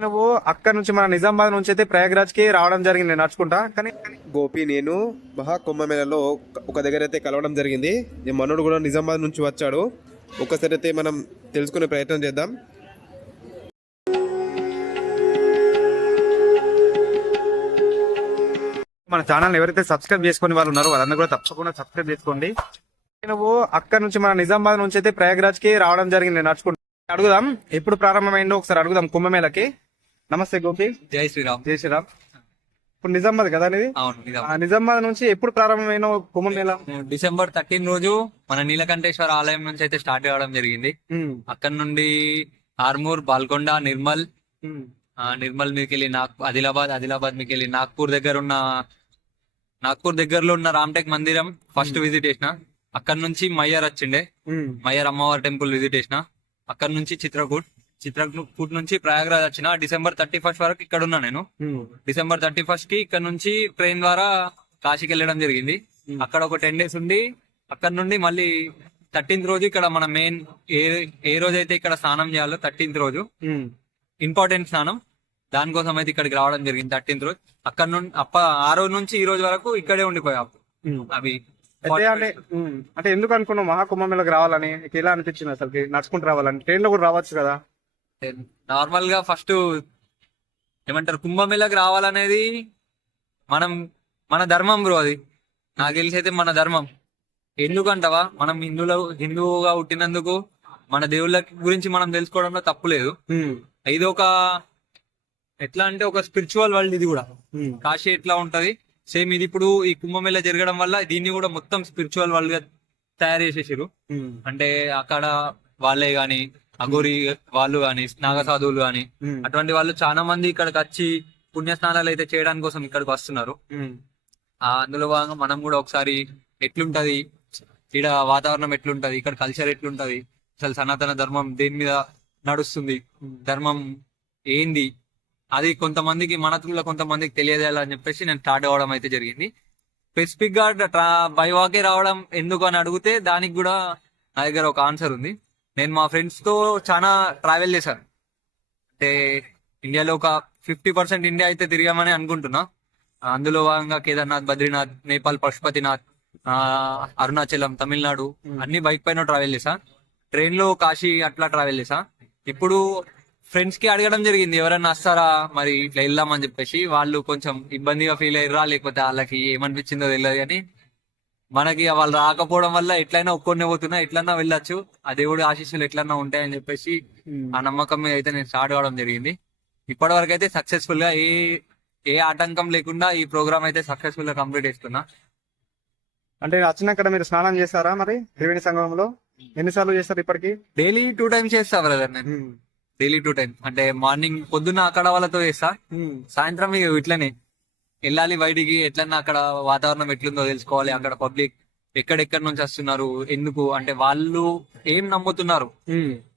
నువ్వు అక్కడ నుంచి మన నిజామాబాద్ నుంచి అయితే ప్రయాగ్రాజ్కి రావడం జరిగింది నడుచుకుంటా. కానీ గోపి నేను మహా కుంభమేళలో ఒక- దగ్గర అయితే కలవడం జరిగింది. మనోడు కూడా నిజామాబాద్ నుంచి వచ్చాడు. ఒక్కసారి అయితే మనం తెలుసుకునే ప్రయత్నం చేద్దాం. మన ఛానల్ ఎవరైతే సబ్స్క్రైబ్ చేసుకునే వాళ్ళు ఉన్నారో వాళ్ళందరూ కూడా తప్పకుండా సబ్స్క్రైబ్ చేసుకోండి. నువ్వు అక్కడ నుంచి మన నిజామాబాద్ నుంచి అయితే ప్రయాగ్రాజ్కి రావడం జరిగింది నడుచుకుంటా. అడుగుదాం ఎప్పుడు ప్రారంభమైందో ఒకసారి అడుగుదాం కుంభమేళకి నమస్తే గోపి. జై శ్రీరామ్. జై శ్రీరామ్. ఇప్పుడు నిజామాబాద్ కదా ఇది అవును ఆ నిజామాబాద్ నుంచి ఎప్పుడు ప్రారంభమైన కుంభమేళ డిసెంబర్ థర్టీన్ రోజు మన నీలకంఠేశ్వర ఆలయం నుంచి అయితే స్టార్ట్ కావడం జరిగింది. అక్కడ నుండి ఆర్మూర్ బాల్కొండ నిర్మల్ నిర్మల్ మీదకి వెళ్ళి నాగ్ ఆదిలాబాద్ ఆదిలాబాద్ మీదకి వెళ్ళి నాగ్పూర్ దగ్గర ఉన్న నాగ్పూర్ దగ్గరలో ఉన్న రామ్టెక్ మందిరం ఫస్ట్ విజిట్ చేసిన. అక్కడ నుంచి మయ్యర్ వచ్చిండే. మయ్యర్ అమ్మవారి టెంపుల్ విజిట్ చేసిన. అక్కడ నుంచి చిత్రకూట్. చిత్రకూట్ నుంచి ప్రయాగ్రాజ్ వచ్చిన డిసెంబర్ థర్టీ ఫస్ట్ వరకు ఇక్కడ ఉన్నా నేను. డిసెంబర్ థర్టీ ఫస్ట్కి ఇక్కడ నుంచి ట్రైన్ ద్వారా కాశీకి వెళ్ళడం జరిగింది. అక్కడ ఒక టెన్ డేస్ ఉండి అక్కడ నుండి మళ్ళీ థర్టీన్త్ రోజు ఇక్కడ మన మెయిన్ ఏ ఏ రోజు అయితే ఇక్కడ స్నానం చేయాలో థర్టీన్త్ రోజు. ఇంపార్టెంట్ స్నానం. దానికోసం అయితే ఇక్కడికి రావడం జరిగింది థర్టీన్త్ రోజు. అక్కడ నుండి అప్ప ఆ రోజు నుంచి ఈ రోజు వరకు ఇక్కడే ఉండిపోయాం. అవి అంటే ఎందుకు అనుకున్నావు మహాకుంభమేళకు రావాలని? ఎలా అనిపించింది అసలు నడుచుకుంటూ రావాలని? ట్రైన్లో కూడా రావచ్చు కదా. నార్మల్గా ఫస్ట్ ఏమంటారు కుంభమేళకి రావాలనేది మనం మన ధర్మం బ్రో అది. నాకు తెలిసి అయితే మన ధర్మం. ఎందుకంటవా మనం హిందువుల హిందువుగా పుట్టినందుకు మన దేవుళ్ళ గురించి మనం తెలుసుకోవడంలో తప్పు లేదు. ఇది ఒక ఎట్లా అంటే ఒక స్పిరిచువల్ వరల్డ్ ఇది కూడా. కాశీ ఎట్లా ఉంటది? సేమ్ ఇది ఇప్పుడు ఈ కుంభమేళ జరగడం వల్ల దీన్ని కూడా మొత్తం స్పిరిచువల్ వరల్డ్గా తయారు చేసేసారు అంటే అక్కడ వాళ్ళే గాని అఘోరి వాళ్ళు గాని నాగ సాధువులు గాని అటువంటి వాళ్ళు చాలా మంది ఇక్కడికి వచ్చి పుణ్య స్నానాలు అయితే చేయడానికి కోసం ఇక్కడికి వస్తున్నారు. అందులో భాగంగా మనం కూడా ఒకసారి ఎట్లుంటది? ఇక్కడ వాతావరణం ఎట్లుంటది? ఇక్కడ కల్చర్ ఎట్లుంటది? అసలు సనాతన ధర్మం దేని మీద నడుస్తుంది? ధర్మం ఏంది? అది కొంతమందికి మనతుల్లో కొంతమందికి తెలియజేయాలని చెప్పేసి నేను స్టార్ట్ అవ్వడం అయితే జరిగింది. స్పెసిఫిక్గా ట్రా బైవాకే రావడం ఎందుకు అని అడిగితే దానికి కూడా నా దగ్గర ఒక ఆన్సర్ ఉంది. నేను మా ఫ్రెండ్స్తో చాలా ట్రావెల్ చేశాను. అంటే ఇండియాలో ఒక ఫిఫ్టీ పర్సెంట్ ఇండియా అయితే తిరిగామని అనుకుంటున్నా. అందులో భాగంగా కేదార్నాథ్ బద్రీనాథ్ నేపాల్ పశుపతినాథ్ అరుణాచలం తమిళనాడు అన్ని బైక్ పైన ట్రావెల్ చేసా ట్రైన్లో కాశీ అట్లా ట్రావెల్ చేసా ఇప్పుడు ఫ్రెండ్స్కి అడగడం జరిగింది ఎవరైనా వస్తారా? మరి ఇట్లా వెళ్దామని చెప్పేసి. వాళ్ళు కొంచెం ఇబ్బందిగా ఫీల్ అయ్యారా లేకపోతే వాళ్ళకి ఏమనిపించిందో తెలియదు కానీ మనకి వాళ్ళు రాకపోవడం వల్ల ఎట్లయినా ఒక్కొన్నే పోతున్నా ఎట్లన్నా వెళ్ళొచ్చు. ఆ దేవుడి ఆశీస్సులు ఎట్లన్నా ఉంటాయని చెప్పేసి. ఆ నమ్మకం మీద అయితే నేను స్టార్ట్ కావడం జరిగింది. ఇప్పటి వరకు అయితే సక్సెస్ఫుల్గా ఏ ఏ ఆటంకం లేకుండా ఈ ప్రోగ్రామ్ అయితే సక్సెస్ఫుల్గా కంప్లీట్ చేస్తున్నా అంటే వచ్చినాక మీరు స్నానం చేస్తారా మరి? త్రివేణి సంగమంలో? ఎన్నిసార్లు చేస్తారు ఇప్పటికి? డైలీ టూ టైమ్స్ చేస్తా బ్రదర్ నేను. డైలీ టూ టైమ్స్ అంటే మార్నింగ్ పొద్దున్న అక్కడ వాళ్ళతో చేస్తా. సాయంత్రం ఇట్లనే. వెళ్ళాలి బయటికి. ఎట్లన్నా అక్కడ వాతావరణం ఎట్లుందో తెలుసుకోవాలి. అక్కడ పబ్లిక్ ఎక్కడెక్కడ నుంచి వస్తున్నారు? ఎందుకు? అంటే వాళ్ళు ఏం నమ్ముతున్నారు.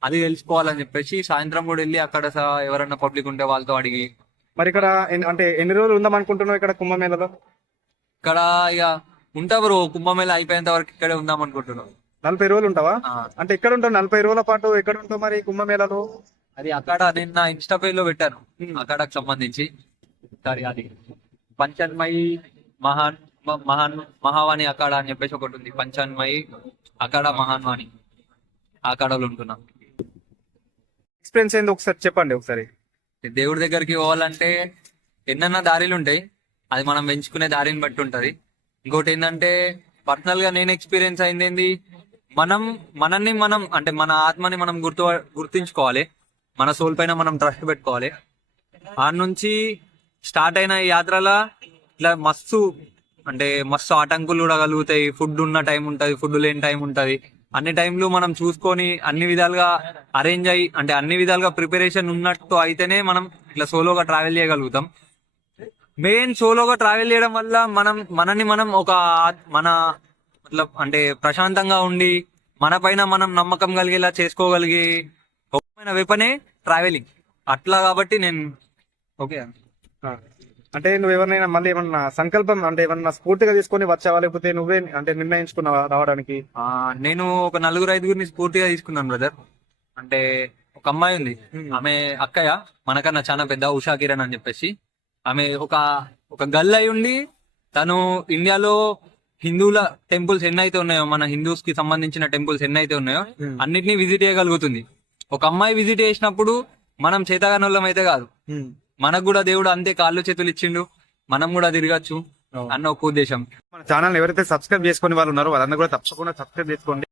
అది తెలుసుకోవాలని చెప్పేసి సాయంత్రం కూడా వెళ్ళి అక్కడ స- ఎవరైనా పబ్లిక్ ఉంటే వాళ్ళతో అడిగి మరి ఇక్కడ అంటే ఎన్ని రోజులు ఉందాం అనుకుంటున్నావు ఇక్కడ కుంభమేళలో? ఇక్కడ ఇక ఉంటా బ్రో. కుంభమేళ అయిపోయేంత వరకు ఇక్కడే ఉందాం అనుకుంటున్నాం నలభై రోజులు ఉంటావా? అంటే ఎక్కడ ఉంటావు నలభై రోజుల పాటు ఎక్కడ ఉంటావు మరి కుంభమేళలో? అది అక్కడ నేను నా ఇన్స్టా పేజ్లో పెట్టాను అక్కడకు సంబంధించి. సారీ అది. పంచన్మయి మహాన్ మహాన్ మహావాణి అక్కడ అని చెప్పేసి ఒకటి ఉంది. పంచన్మయి అక్కడ మహాన్వాణి అక్కడలో ఉంటున్నా. ఎక్స్పీరియన్స్ ఏంది ఒకసారి చెప్పండి ఒకసారి. దేవుడి దగ్గరికి పోవాలంటే ఎన్నన్నా దారిలు ఉంటాయి. అది మనం ఎంచుకునే దారిని బట్టి ఉంటది. ఇంకోటి ఏంటంటే పర్సనల్గా నేను ఎక్స్పీరియన్స్ అయింది ఏంది? మనం మనల్ని మనం అంటే మన ఆత్మని మనం గుర్తు గుర్తించుకోవాలి. మన సోల్ పైన మనం ట్రస్ట్ పెట్టుకోవాలి. ఆ నుంచి స్టార్ట్ అయిన ఈ యాత్రల ఇట్లా మస్తు అంటే మస్తు ఆటంకులు కూడా కలుగుతాయి. ఫుడ్ ఉన్న టైం ఉంటది ఫుడ్ లేని టైం ఉంటది. అన్ని టైంలు మనం చూసుకొని అన్ని విధాలుగా అరేంజ్ అయ్యి అంటే అన్ని విధాలుగా ప్రిపరేషన్ ఉన్నట్టు అయితేనే మనం ఇట్లా సోలోగా ట్రావెల్ చేయగలుగుతాం. మెయిన్ సోలోగా ట్రావెల్ చేయడం వల్ల మనం మనని మనం ఒక మన మతలబ్ అంటే ప్రశాంతంగా ఉండి మన పైన మనం నమ్మకం కలిగేలా చేసుకోగలిగే ఒక వెపనే ట్రావెలింగ్ అట్లా కాబట్టి నేను ఓకే. అంటే నువ్వు ఎవరినైనా మళ్ళీ ఏమన్నా సంకల్పం అంటే ఏమన్నా స్ఫూర్తిగా తీసుకొని వచ్చావా? లేకపోతే నువ్వే అంటే నిర్ణయించుకున్నావా రావడానికి? ఆ, నేను ఒక నలుగురు ఐదుగురిని స్ఫూర్తిగా తీసుకున్నాను బ్రదర్ అంటే ఒక అమ్మాయి ఉంది. ఆమె అక్కయ్య. మనకన్నా చాలా పెద్ద ఉషా కిరణ్ అని చెప్పేసి. ఆమె ఒక ఒక గర్ల్ అయి ఉండి తను ఇండియాలో హిందువుల టెంపుల్స్ ఎన్నైతే ఉన్నాయో మన హిందూస్కి సంబంధించిన టెంపుల్స్ ఎన్నైతే ఉన్నాయో అన్నిటినీ విజిట్ చేయగలుగుతుంది. ఒక అమ్మాయి విజిట్ చేసినప్పుడు మనం చేతగానోళ్ళం అయితే కాదు. మనకు కూడా దేవుడు అంతే కాళ్ళు చేతులు ఇచ్చిండు. మనం కూడా తిరగచ్చు అన్న ఒక ఉద్దేశం. మన ఛానల్ ఎవరైతే సబ్స్క్రైబ్ చేసుకునే వాళ్ళు ఉన్నారో వాళ్ళందరూ కూడా తప్పకుండా సబ్స్క్రైబ్ చేసుకోండి.